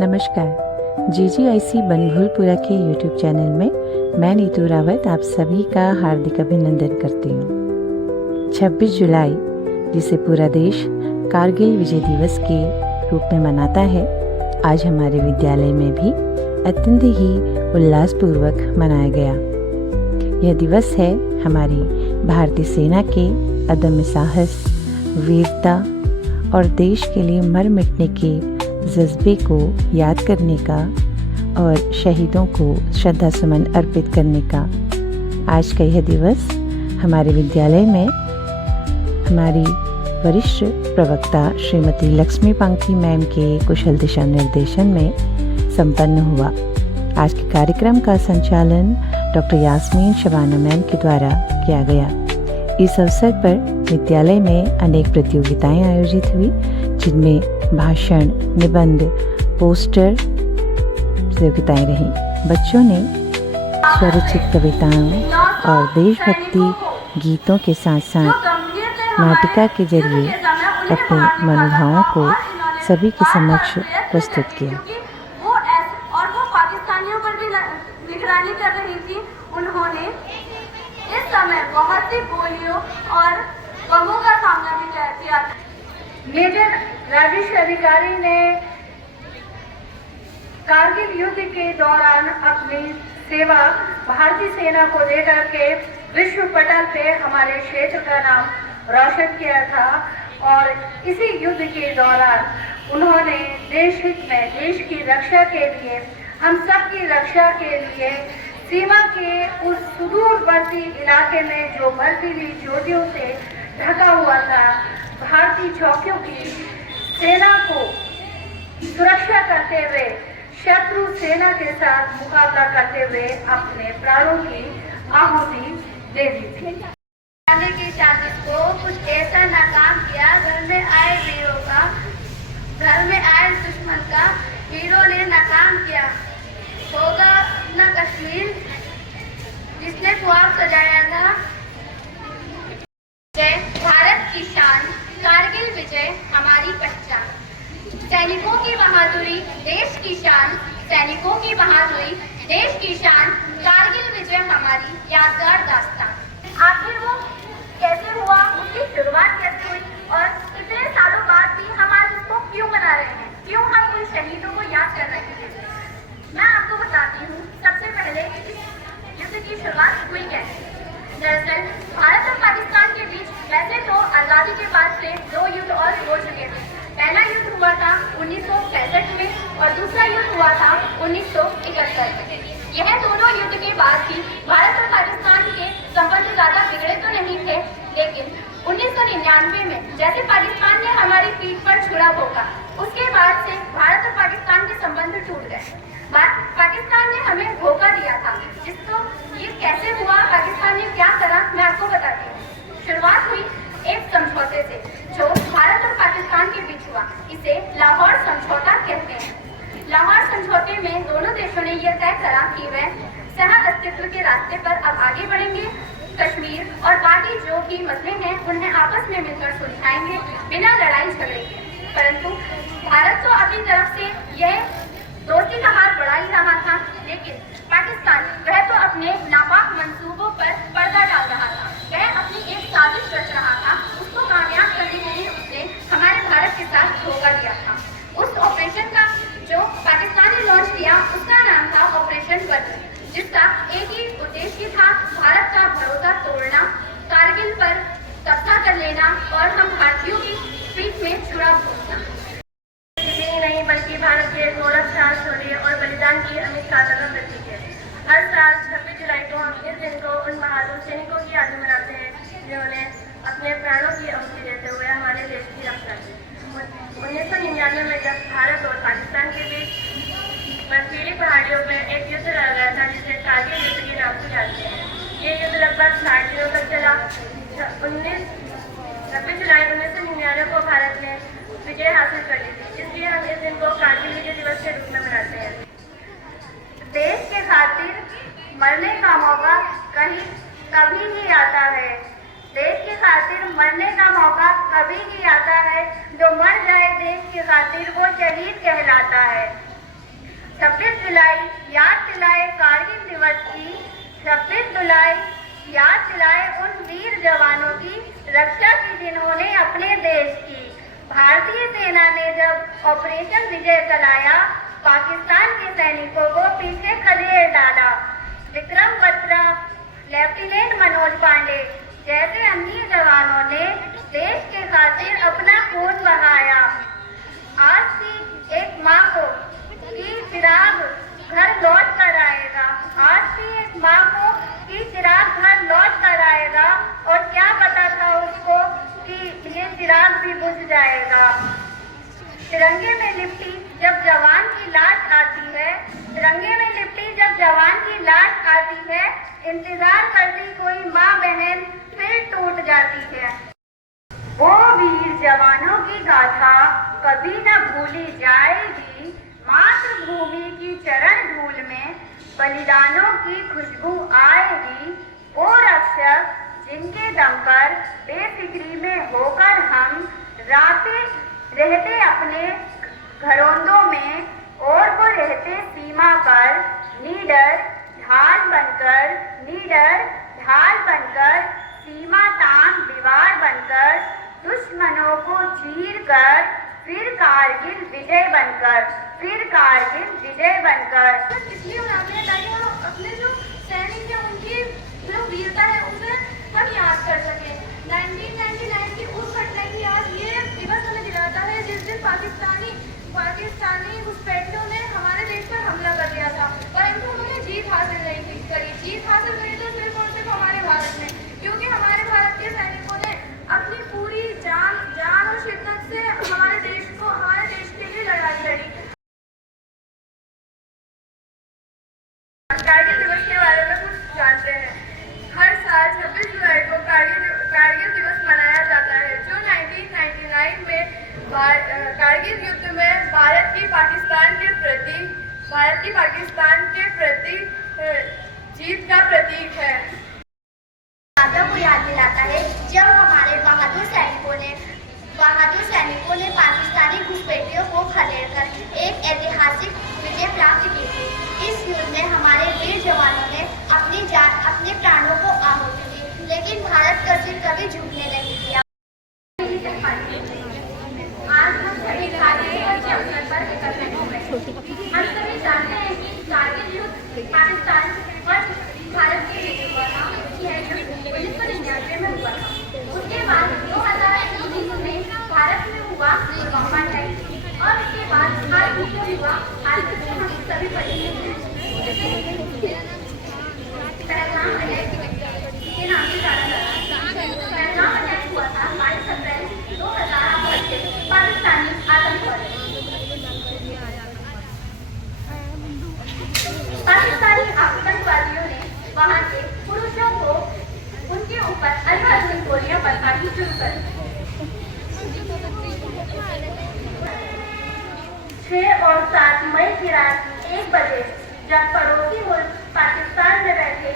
नमस्कार। GGIC बनभूलपुरा के YouTube channel में मैं नीतू रावत आप सभी का हार्दिक अभिनंदन करती हूँ। 26 जुलाई जिसे पूरा देश कारगिल विजय दिवस के रूप में मनाता है, आज हमारे विद्यालय में भी अत्यंत ही उल्लासपूर्वक मनाया गया। यह दिवस है हमारी भारतीय सेना के अदम्य साहस, वीरता और देश के लिए मर मिटने के जज्बे को याद करने का और शहीदों को श्रद्धा सुमन अर्पित करने का। आज का यह दिवस हमारे विद्यालय में हमारी वरिष्ठ प्रवक्ता श्रीमती लक्ष्मी पांकी मैम के कुशल दिशा निर्देशन में संपन्न हुआ। आज के कार्यक्रम का संचालन डॉक्टर यास्मीन शबाना मैम के द्वारा किया गया। इस अवसर पर विद्यालय में अनेक प्रतियोगिताएं आयोजित हुई, जिनमें भाषण, निबंध, पोस्टर प्रतियोगिताएं रहीं। बच्चों ने स्वरचित कविताओं और देशभक्ति गीतों के साथ साथ नाटिका के जरिए अपने मनोभावों को सभी के समक्ष प्रस्तुत किया। वो पाकिस्तानियों पर भी निगरानी कर रही थी। उन्होंने इस समय बहुत सी गोलियों और बमों का सामना भी किया। मेजर राजेश अधिकारी ने कारगिल युद्ध के दौरान अपनी सेवा भारतीय सेना को देकर के विश्व पटल पे हमारे क्षेत्र का नाम रोशन किया था और इसी युद्ध के दौरान उन्होंने देश हित में, देश की रक्षा के लिए, हम सब की रक्षा के लिए सीमा के उस सुदूरवर्ती इलाके में जो बर्फीली चोटियों से ढका हुआ था, भारतीय चौकियों की सेना को सुरक्षा करते हुए शत्रु सेना के साथ मुकाबला करते हुए अपने प्राणों की आहुति दे दी थी। आने की साजिश को कुछ ऐसा नाकाम किया, घर में आए दुश्मन का हीरो ने नाकाम किया। होगा अपना कश्मीर जिसने ख्वाब सजाया था। जय भारत की शान, कारगिल विजय हमारी पहचान। सैनिकों की बहादुरी देश की शान, सैनिकों की बहादुरी देश की शान, कारगिल विजय हमारी यादगार दास्तान। आखिर वो कैसे हुआ, उसकी शुरुआत कैसे हुई और इतने सालों बाद भी हम आज उसको क्यों मना रहे हैं, क्यों हम उन शहीदों को याद कर रहे हैं। मैं आपको बताती हूँ सबसे पहले इस युद्ध की शुरुआत हुई कैसे। दरअसल भारत और पाकिस्तान के बीच वैसे तो आज़ादी के बाद से 2 युद्ध और हो चुके थे। पहला युद्ध हुआ था 1965 में और दूसरा युद्ध हुआ था 1971 में। यह दोनों युद्ध के बाद भी भारत और पाकिस्तान के संबंध ज़्यादा बिगड़े तो नहीं थे, लेकिन 1999 में जैसे पाकिस्तान ने हमारी पीठ पर छुरा भोंका, उसके बाद से भारत और पाकिस्तान के संबंध टूट गए। पाकिस्तान ने हमें धोखा दिया था, जिसको ये कैसे हुआ, पाकिस्तान ने क्या करा, मैं आपको बताती हूँ। शुरुआत हुई एक समझौते से जो भारत और पाकिस्तान के बीच हुआ। इसे लाहौर समझौता कहते हैं। लाहौर समझौते में दोनों देशों ने यह तय करा कि वे सह अस्तित्व के रास्ते पर अब आगे बढ़ेंगे। कश्मीर और बाकी जो भी मसले हैं उन्हें आपस में मिलकर सुलझाएंगे बिना लड़ाई झगड़े के। परंतु भारत तो अपनी तरफ से यह दोस्ती का हाथ बढ़ा ही रहा था, लेकिन पाकिस्तान वह तो अपने नापाक मंसूबों पर पर्दा डाल रहा था। वह अपनी एक साजिश रच रहा था, उसको कामयाब करने के लिए उसने हमारे भारत के साथ धोखा दिया था। उस ऑपरेशन का जो पाकिस्तान ने लॉन्च किया उसका नाम था ऑपरेशन वज्र, जिसका एक ही उद्देश्य था भारत का भरोसा तोड़ना, कारगिल पर कब्जा कर लेना और हम भारतीयों की पीठ में छुरा भोंकना। नहीं बल्कि भारत के गौरव, साहस, शौर्य और बलिदान की अमिट गाथा का प्रतीक है। हर साल 26 जुलाई को हम इस दिन को उन बहादुर सैनिकों की याद में मनाते हैं जिन्होंने अपने प्राणों की आहुति देते हुए हमारे देश की रक्षा की। 1999 में जब भारत और पाकिस्तान के बीच बर्फीली पहाड़ियों में एक युद्ध लड़ा गया था, जिसे कारगिल युद्ध के नाम से जानते हैं। ये युद्ध लगभग 60 दिनों तक चला। 26 जुलाई 1999 को भारत ने विजय हासिल कर ली थी, इसलिए हम इस दिन को कारगिल विजय दिवस के रूप में मनाते हैं। देश के खातिर मरने का मौका कभी ही आता है। देश के खातिर मरने का मौका कभी ही आता है। जो मर जाए देश के खातिर वो शहीद कहलाता है। 26 जुलाई याद दिलाए कारगिल दिवस की। 26 जुलाई याद दिलाए उन वीर जवानों की रक्षा की जिन्होंने अपने देश की। भारतीय सेना ने जब ऑपरेशन विजय चलाया, पाकिस्तान के सैनिकों को पीछे खदेड़ डाला। विक्रम बत्रा, लेफ्टिनेंट मनोज पांडे जैसे अन्य जवानों ने देश के खातिर अपना खून बहाया। आज भी एक माँ को की चिराग घर लौट कर आएगा। आज भी एक माँ को की चिराग घर लौट कर आएगा, और क्या पता था उसको कि ये चिराग भी बुझ जाएगा। तिरंगे में लिपटी जब जवान की लाश आती है, तिरंगे में लिपटी जब जवान की लाश आती है, इंतजार करती कोई माँ बहन फिर टूट जाती है। वो वीर जवानों की गाथा कभी न भूली जाएगी। मातृभूमि की चरण धूल में बलिदानों की खुशबू आएगी। वो रक्षक जिनके दम पर बेफिक्री में होकर हम रातें रहते अपने घरोंदों में, और वो रहते सीमा पर निडर ढाल बनकर सीमा तान दीवार बनकर, दुश्मनों को चीर कर फिर कारगिल विजय बनकर। इसलिए मनाते हैं ताकि हम अपने जो सैनिक हैं उनकी जो वीरता है उसे हम याद कर सकें। 1999 की उस घटना की याद ये दिवस हमें दिलाता है जिस दिन पाकिस्तानी घुसपैठियों ने हमारे देश पर हमला कर दिया था, परंतु उन्होंने जीत हासिल नहीं करी। जीत हासिल करी तो सिर्फ और सिर्फ हमारे भारत ने, क्योंकि हमारे भारत के सैनिकों ने अपनी पूरी जान और शिद्दत से हमारे देश के लिए लड़ाई लड़ी। कारगिल दिवस के बारे में कुछ जानते हैं। हर साल 26 जुलाई को कारगिल दिवस मनाया जाता है, जो 1999 में कारगिल युद्ध में भारत की पाकिस्तान के प्रति जीत का प्रतीक है। को याद दिलाता है जब हमारे बहादुर सैनिकों ने पाकिस्तानी घुसपैठियों को खदेड़कर एक ऐतिहासिक विजय प्राप्त की थी। इस युद्ध में हमारे वीर जवानों ने अपने प्राणों को आहुति दी, लेकिन भारत का सिर कभी झुकने नहीं दिया। आज हम सभी भारतीय के अवसर पर एकत्रित हुए। हम सभी जानते हैं कि कारगिल युद्ध पाकिस्तान और भारत के बीच हुआ था। यह युद्ध 1999 में हुआ था। उसके बाद 2019 में भारत में हुआ पुलवामा अटैक, और उसके बाद हाल ही में हुआ आतंक से हम सभी परिचित हैं। पहलगाम अटैक के नाम से जाना जाता है। पहलगाम अटैक हुआ था 22 अप्रैल 2008 से पाकिस्तानी आतंकवादियों ने वहां के पुरुषों को उनके ऊपर अंधाधुंध गोलियां बरसानी शुरू कर दी। 6 और 7 मई की रात 1 बजे जब पड़ोसी मुल्क पाकिस्तान में बैठे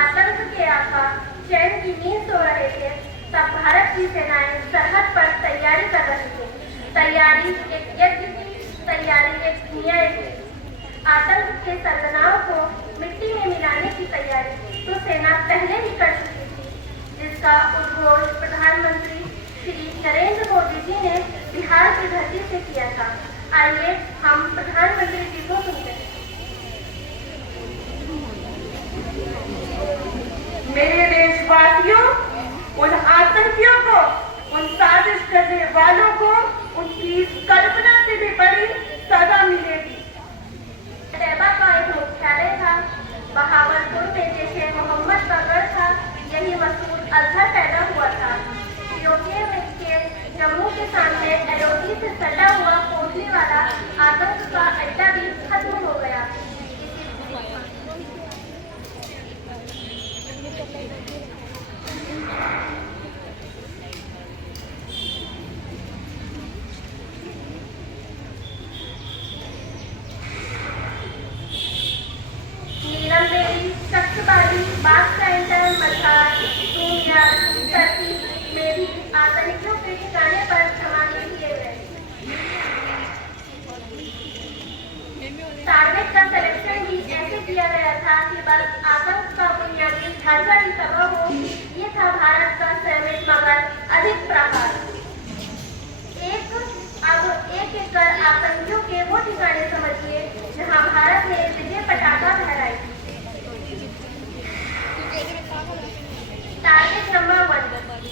आतंक के आका चैन की नींद सो रहे थे, तब भारत की सेनाएं सरहद पर तैयारी कर रही थी। तैयारी एक यज्ञ थी, तैयारी एक न्याय थी। आतंक के सरगनाओं को मिट्टी में मिलाने की तैयारी तो सेना पहले ही कर चुकी थी, जिसका उद्घोष प्रधानमंत्री श्री नरेंद्र मोदी जी ने बिहार की धरती से किया था। आइए हम प्रधानमंत्री जी को सुनते हैं। मेरे देशवासियों, उन आतंकियों को, उन साजिश करने वालों को उनकी कल्पना से भी बड़ी सजा मिलेगी। तैयबा का एक मुख्यालय था, बहावलपुर में जैसे मोहम्मद का गढ़ था, यही मसूद अजहर पैदा हुआ था। यूके में के जम्मू के सामने एरोटी से सटा हुआ कोसली वाला आतंक का टारगेट का सिलेक्शन भी ऐसे किया गया था कि बस आतंक का बुनियादी ढांचा ही तबाह हो। ये था भारत का सैनिक मगर अधिक प्रहार। अब एक एक कर आतंकियों के वो ठिकाने समझिए जहां भारत ने विजय पताका फहराई। टारगेट नंबर 1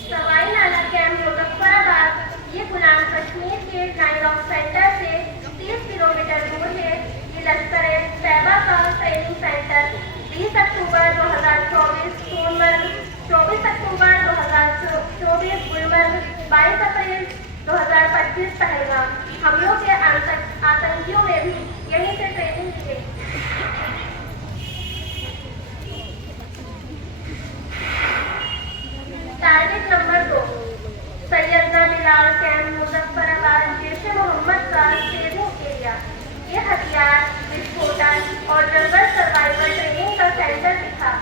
सवाई नाला कैंप मुजफ्फराबाद। ये गुलाम कश्मीर के लाइन ऑफ सेंटर से 30 किलोमीटर दूर है। ये लश्कर-ए-तैयबा का ट्रेनिंग सेंटर 20 अक्टूबर 2024 सोनमर्ग, 24 अक्टूबर 2024 गुलमर्ग, 22 अप्रैल 2025 पहलगाम। हमलों के आतंकियों ने भी यहीं से ट्रेनिंग की गई। टारगेट नंबर 2 सैयदना बिलाल कैंप मुजफ्फराबाद, जैश ए मोहम्मद का ट्रेनिंग एरिया। ये हथियार, विस्फोटन और जंगल सर्वाइवल ट्रेनिंग का सेंटर भी था।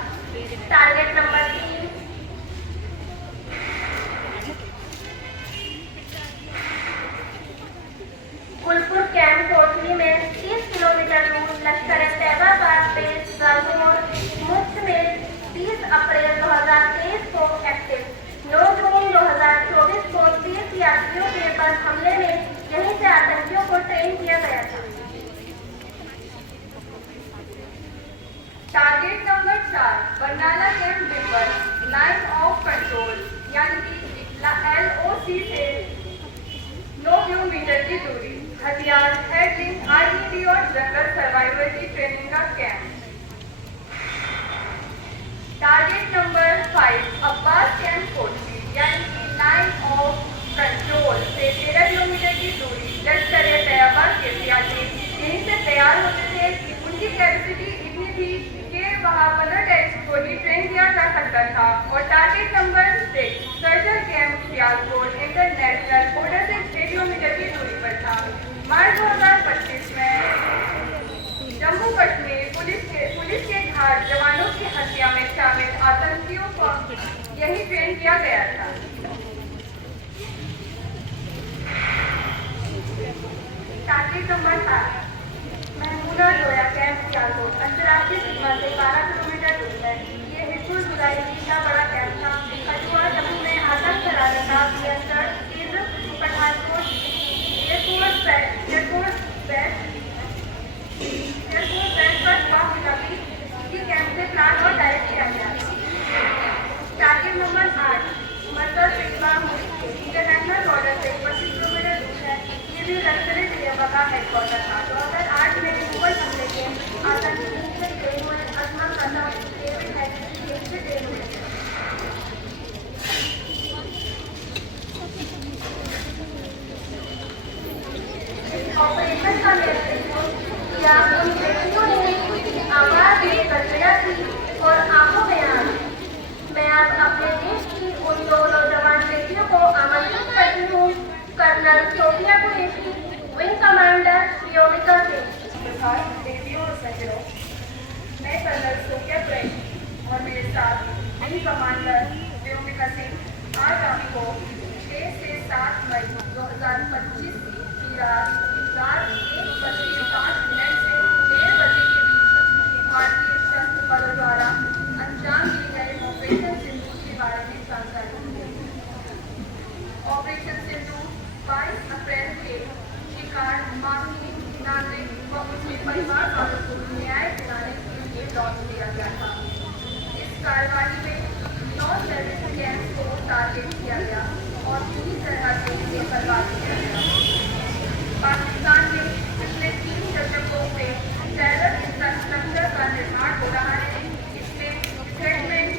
Target number 3 Gulpur camp Kotli में 30 किलोमीटर दूर लश्कर-ए-तैयबा का बेस गाजोर मुफ्त में 30 अप्रैल 2023 को एक्टिव। 9 जून 2024 को 30 यात्रियों के बस हमले में यहीं से आतंकियों को ट्रेन किया गया था। Target number 4 Barnala camp Bhimber, line of control यानी कि LOC से 9 किलोमीटर की दूरी। हथियार, हेडलिंग, IED और जंगल सर्वाइवल की ट्रेनिंग का camp. Target number 5 Abbas camp Kotli यानी कि लाइन ऑफ कंट्रोल से 13 किलोमीटर की दूरी। लश्कर-ए-तैयबा के सियासी यहीं से तैयार होते थे। उनकी कैपेसिटी इतनी थी कि वहाँ 15 टेररिस्ट को ही ट्रेन किया जा सकता था। और target number 6 Sarjal camp Sialkot international border से 6 किलोमीटर की दूरी पर था। मार्च 2025 में जम्मू कश्मीर पुलिस के घाट जवानों की हत्या में शामिल आतंकियों को यही ट्रेन किया गया था। Target number 7 Mahmooda Zoya camp Sialkot अंतर्राष्ट्रीय सीमा से 12 किलोमीटर दूर है। ये हिजबुल मुजाहिदीन का बड़ा कैंप था। कठुआ जम्मू में आतंक फैलाने का नियंत्रण इस पठानकोट एयरफोर्स बेस पर काफी इसी कैंप से प्लान और डायरेक्ट किया गया था। टारगेट नंबर 8 मरकज सिकवा इंटरनेशनल बॉर्डर से 25 किलोमीटर दूर है। ये भी लश्कर-ए-तैयबा का हेडक्वार्टर था। 2008 में मुगल हमले के आतंकी से ट्रेन हुए असमा कदम डेविड हैरिस से ट्रेन हुए। ऑपरेशन का नेतृत्व किया उन व्यक्तियों ने आवाज में कल्पना की और आंखों में आंख। मैं अब अपने देश की उन दो नौजवान बेटियों को आमंत्रित करती हूँ। Colonel Sophia Qureshi, wing commander Vyomika Singh. बेटियों और सजनों, मैं कर्नल सोफिया कुरैशी और मेरे साथ विंग कमांडर योमिका सिंह आज आपको 6 से 7 मई 2025 की रात 1:05 से 1:30 बजे के बीच भारतीय सशस्त्र बलों द्वारा अंजाम दिए गए ऑपरेशन सिंदूर के बारे में जानकारी दी। ऑपरेशन सिंदूर 22 अप्रैल के शिकार मासूम नागरिक व उनके परिवार वालों को न्याय दिलाने के लिए लॉन्च किया गया था। इस कार्रवाई में 9 टेररिस्ट कैंप को टारगेट किया गया और पूरी तरह से इसे बर्बाद किया गया। पाकिस्तान में पिछले 3 दशकों से टेरर इंफ्रास्ट्रक्चर का निर्माण हो रहा है। इसमें settlement,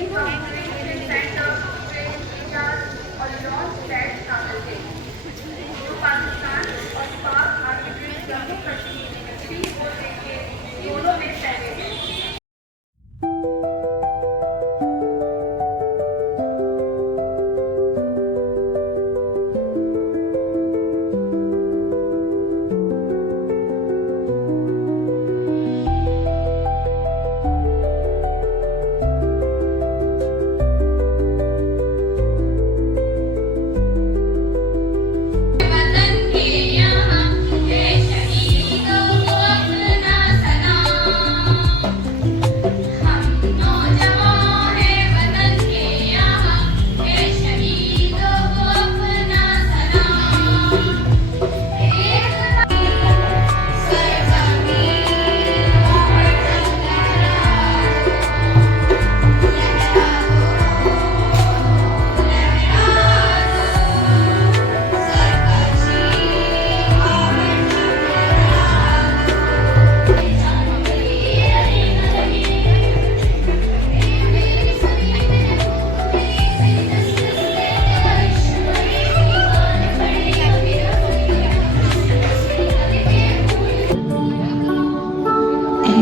information centre, train areas और लॉन्च पैड शामिल थे, जो पाकिस्तान और पाक आर्टिफिशियल जम्मू कश्मीर फ्री होने के दोनों में फैले हैं।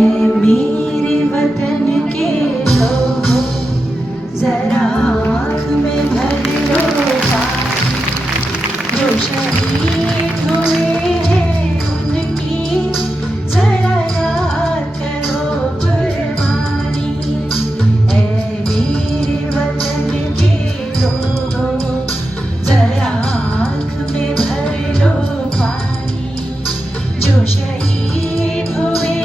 मेरे वतन के लोगों जरा आँख में भर लो पानी, जो शहीद हुए हैं उनकी जरा याद करो कुर्बानी। ऐ मेरे वतन के लोगों जरा आँख में भर लो पानी, जो शहीद हुए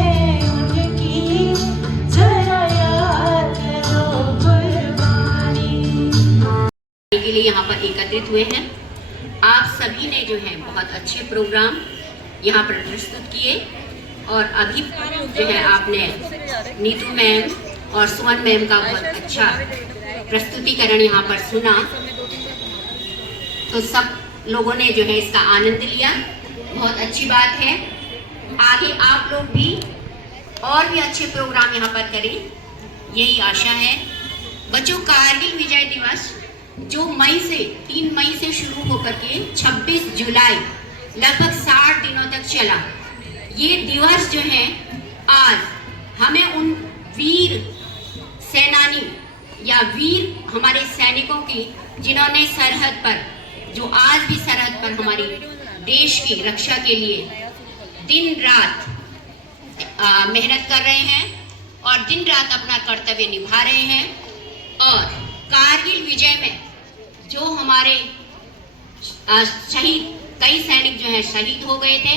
हैं उनकी जरा याद करो कुर्बानी। के लिए यहाँ पर एकत्रित हुए हैं। आप सभी ने जो है बहुत अच्छे प्रोग्राम यहाँ पर प्रस्तुत किए और अभी जो है आपने नीतू मैम और सुमन मैम का बहुत अच्छा प्रस्तुतिकरण यहाँ पर सुना, तो सब लोगों ने जो है इसका आनंद लिया। बहुत अच्छी बात है। आगे आप लोग भी और भी अच्छे प्रोग्राम यहाँ पर करें, यही आशा है। बच्चों, कारगिल विजय दिवस जो 3 मई से शुरू होकर के 26 जुलाई लगभग 60 दिनों तक चला, ये दिवस जो है आज हमें उन वीर सेनानी या वीर हमारे सैनिकों की जिन्होंने सरहद पर, जो आज भी सरहद पर हमारी देश की रक्षा के लिए दिन रात मेहनत कर रहे हैं और दिन रात अपना कर्तव्य निभा रहे हैं। और कारगिल विजय में जो हमारे शहीद, कई सैनिक जो हैं शहीद हो गए थे।